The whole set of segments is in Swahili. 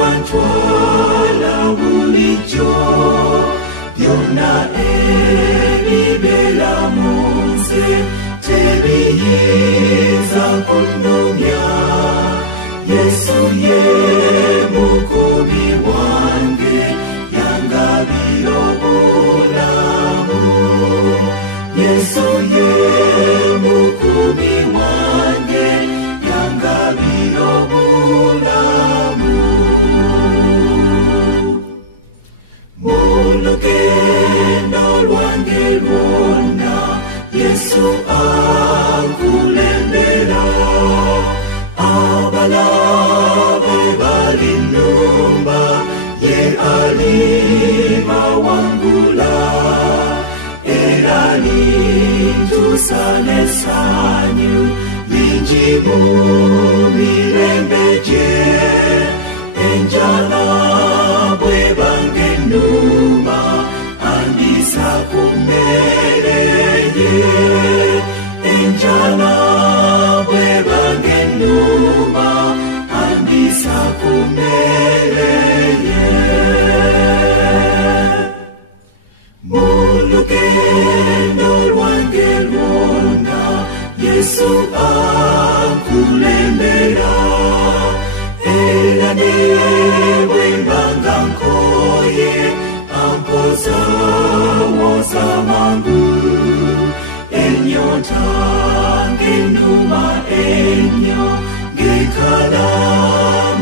wantwala bulijjo byonna ebibera mu nze tebiyinza kunnumya. Yesu ye mukubi wange yangabira obulamu. Yesu ye mukubi wange yangabira obulamu. Mu lugendo lwange lwonna Yesu ankulembera. Abalabe balinnumba ye alibawangula. Era nintuusa n'essanyu lingi mu mirembe gye. Enjala bw'eba ng'ennuma andiisa ku mmere ye. Enjala bw'eba ng'ennuma andiisa ku mmere ye. Mu lugendo lwange lwonna Yesu ankulembera. Era ne bwe mba nga nkooye ampozaawoza mangu. Ennyonta ng'ennuma ennyo ng'ekala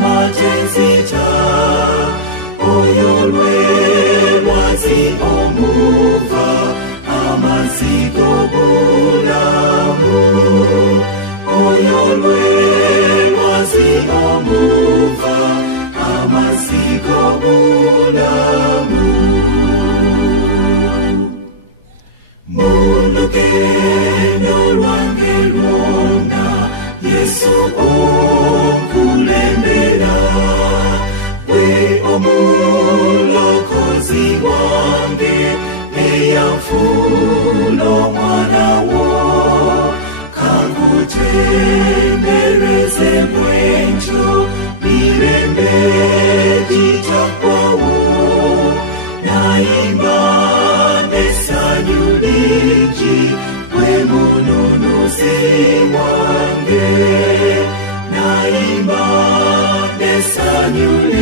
matenzita. Oyo lwe lwazi omuva amazzi g'obulamu. Oyo lwe lwazi omuva amazzi g'obulamu. Mu lugendo lwange lwonna Yesu onkulembera. Gwe omulokozi wange eyanfuula omwana wo. Kankutendereze bwentyo mirembe gitaggwawo. Nayimba n'essanyu lingi gwe mununuzi wange. Nayimba n'essanyu lingi